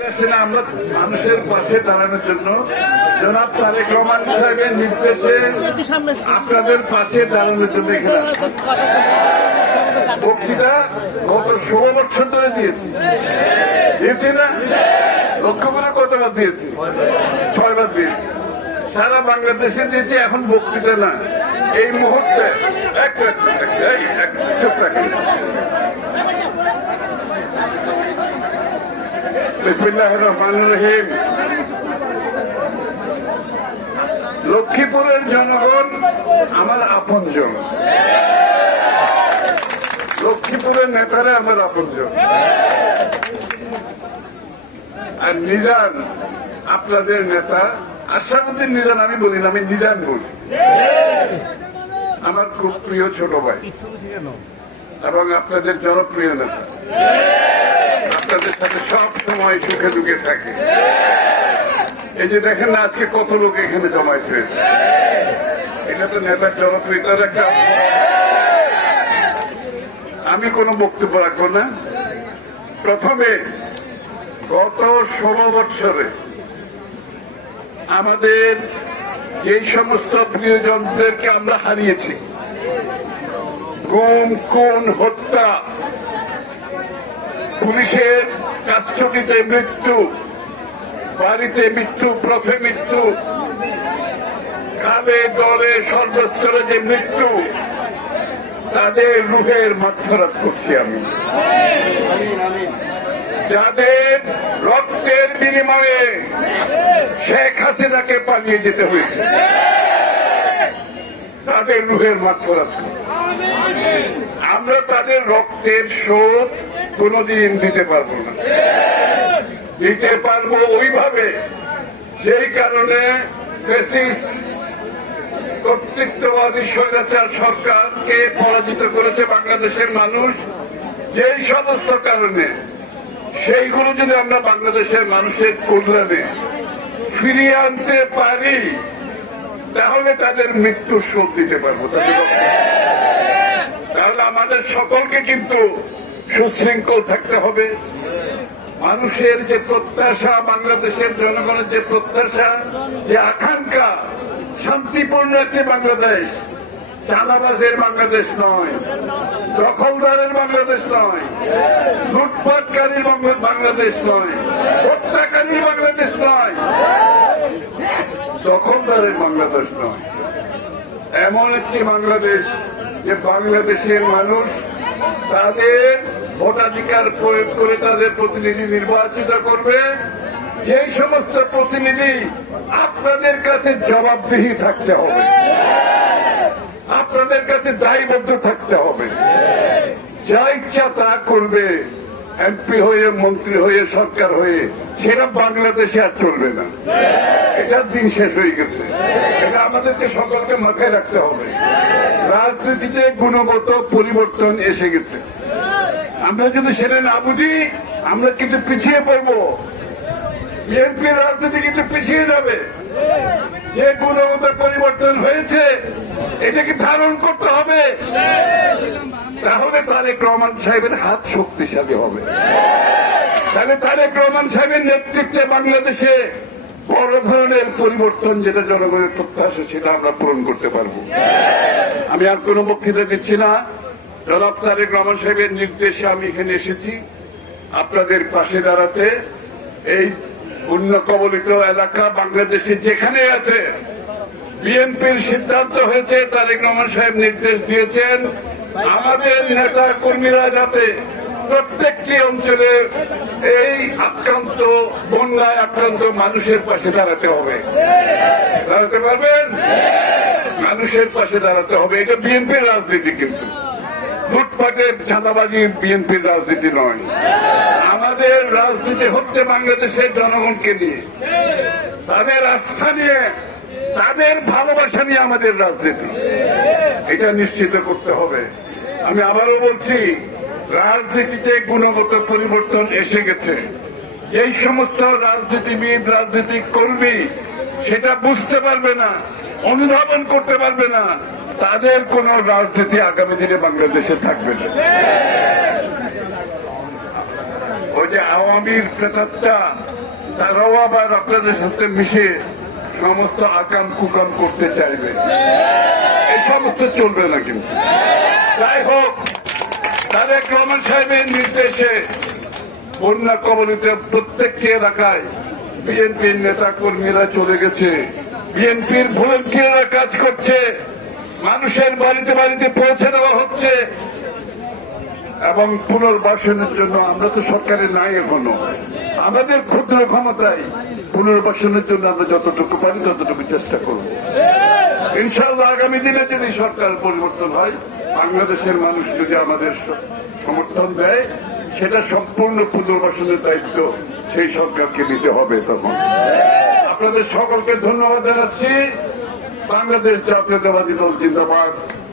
আমরা মানুষের পাশে দাঁড়ানোর জন্য জনাব তারেক রহমান সাহেবের নির্দেশে আপনাদের পাশে দাঁড়ানোর জন্য এখানে বক্তৃতা গত 16 বছর ধরে দিয়েছি না? লক্ষ্য করে কতবার দিয়েছি? 6 বার দিয়েছি। সারা বাংলাদেশে দিয়েছি। এখন বক্তৃতা না, এই মুহূর্তে চুপ থাকেন। বিসমিল্লাহির রহমানির রহিম। লক্ষ্মীপুরের জনগণ আমার আপনজন, লক্ষ্মীপুরের নেতারা আমার আপনজন, আর নিজান আপনাদের নেতা আশরাফুদ্দিন নিজান। আমি বলি না, আমি নিজান বলি। আমার খুব প্রিয় ছোট ভাই এবং আপনাদের জনপ্রিয় নেতা, আপনাদের সাথে সব সময় সুখে দুঃখে থাকে। এই যে দেখেন না, আজকে কত লোক এখানে জমায়েত হয়েছে, এটা তো নেতার জনপ্রিয়তার একটা। আমি কোনো বক্তব্য রাখবো না। প্রথমে গত 16 বছরে আমাদের যে সমস্ত প্রিয়জনদেরকে আমরা হারিয়েছি, গুম, খুন, হত্যা, পুলিশের কাস্টডিতে মৃত্যু, বাড়িতে মৃত্যু, পথে মৃত্যু, কালে দলে সর্বস্তরে যে মৃত্যু, তাদের রুহের মাগফিরাত করছি আমি। যাদের রক্তের বিনিময়ে শেখ হাসিনাকে পালিয়ে যেতে হয়েছে, তাদের রুহের মাগফিরাত করছি। আমরা তাদের রক্তের শোধ কোনদিন দিতে পারবো না। দিতে পারবো ওইভাবে যেই কারণে ফ্যাসিস্ট কর্তৃত্ববাদী স্বৈরাচার সরকারকে পরাজিত করেছে বাংলাদেশের মানুষ। যেই সমস্ত কারণে সেইগুলো যদি আমরা বাংলাদেশের মানুষের কল্যাণে ফিরিয়ে আনতে পারি, তাহলে তাদের মৃত্যুর শোধ দিতে পারবো। তাহলে আমাদের সকলকে কিন্তু সুশৃঙ্খল থাকতে হবে। মানুষের যে প্রত্যাশা, বাংলাদেশের জনগণের যে প্রত্যাশা, যে আকাঙ্ক্ষা, শান্তিপূর্ণ একটি বাংলাদেশ, চাঁদাবাজের বাংলাদেশ নয়, দখলদারের বাংলাদেশ নয়, লুটপাটকারীর বাংলাদেশ নয়, হত্যাকারীর বাংলাদেশ নয়, দখলদারের বাংলাদেশ নয়, এমন একটি বাংলাদেশ যে বাংলাদেশের মানুষ তাদের ভোটাধিকার প্রয়োগ করে তাদের প্রতিনিধি নির্বাচিত করবে। এই সমস্ত প্রতিনিধি আপনাদের কাছে জবাবদিহি থাকতে হবে, আপনাদের কাছে দায়বদ্ধ থাকতে হবে। যা ইচ্ছা তা করবে এমপি হয়ে, মন্ত্রী হয়ে, সরকার হয়ে, সেটা বাংলাদেশে আর চলবে না। এটার দিন শেষ হয়ে গেছে। এটা আমাদেরকে সকলকে মাথায় রাখতে হবে। রাজনীতিতে গুণগত পরিবর্তন এসে গেছে। আমরা যদি সেটা না বুঝি, আমরা কিন্তু পিছিয়ে পড়বো। বিএনপির রাজনীতি কিন্তু পিছিয়ে যাবে। যে গুণগত পরিবর্তন হয়েছে, এটাকে ধারণ করতে হবে। তাহলে তারেক রহমান সাহেবের হাত শক্তিশালী হবে। তাহলে তারেক রহমান সাহেবের নেতৃত্বে বাংলাদেশে বড় ধরনের পরিবর্তন, যেটা জনগণের প্রত্যাশা, সেটা আমরা পূরণ করতে পারব। আমি আর কোনো বক্তৃতা দিচ্ছি না। জনাব তারেক রহমান সাহেবের নির্দেশে আমি এখানে এসেছি আপনাদের পাশে দাঁড়াতে। এই বন্যা কবলিত এলাকা বাংলাদেশে যেখানে আছে, বিএনপির সিদ্ধান্ত হয়েছে, তারেক রহমান সাহেব নির্দেশ দিয়েছেন, আমাদের নেতা কর্মীরা যাতে প্রত্যেকটি অঞ্চলে এই আক্রান্ত, বন্যায় আক্রান্ত মানুষের পাশে দাঁড়াতে হবে। দাঁড়াতে পারবেন? মানুষের পাশে দাঁড়াতে হবে। এটা বিএনপির রাজনীতি, কিন্তু লুটপাটের, চাঁদাবাজির বিএনপির রাজনীতি নয়। আমাদের রাজনীতি হচ্ছে বাংলাদেশের জনগণকে নিয়ে, তাদের আস্থা নিয়ে, তাদের ভালোবাসা নিয়ে আমাদের রাজনীতি। এটা নিশ্চিত করতে হবে। আমি আবারও বলছি, রাজনীতিতে গুণগত পরিবর্তন এসে গেছে। এই সমস্ত রাজনীতিবিদ, রাজনীতিক কর্মী সেটা বুঝতে পারবে না, অনুধাবন করতে পারবে না, তাদের কোন রাজনীতি আগামী দিনে বাংলাদেশে থাকবে না। ওই কাজে আওয়ামীর প্রেতাত্মা তারাও আবার আপনাদের সাথে মিশে সমস্ত আকাম কুকাম করতে চাইবে। এই সমস্ত চলবে না। কিন্তু যাই হোক, তারেক রহমান সাহেবের নির্দেশে বন্যা কবলিত প্রত্যেকটি এলাকায় বিএনপির নেতা কর্মীরা চলে গেছে, বিএনপির ভলেন্টিয়াররা কাজ করছে, মানুষের বাড়িতে বাড়িতে পৌঁছে দেওয়া হচ্ছে এবং পুনর্বাসনের জন্য আমরা তো সরকারে নাই এখনো, আমাদের ক্ষুদ্র ক্ষমতায় পুনর্বাসনের জন্য আমরা যতটুকু পারি ততটুকু চেষ্টা করব। ইনশাআল্লাহ আগামী দিনে যদি সরকার পরিবর্তন হয়, বাংলাদেশের মানুষ যদি আমাদের সমর্থন দেয়, সেটা সম্পূর্ণ পুনর্বাসনের দায়িত্ব সেই সরকারকে দিতে হবে। তখন আপনাদের সকলকে ধন্যবাদ জানাচ্ছি। বাংলাদেশ জাতীয়তাবাদী দল জিন্দাবাদ।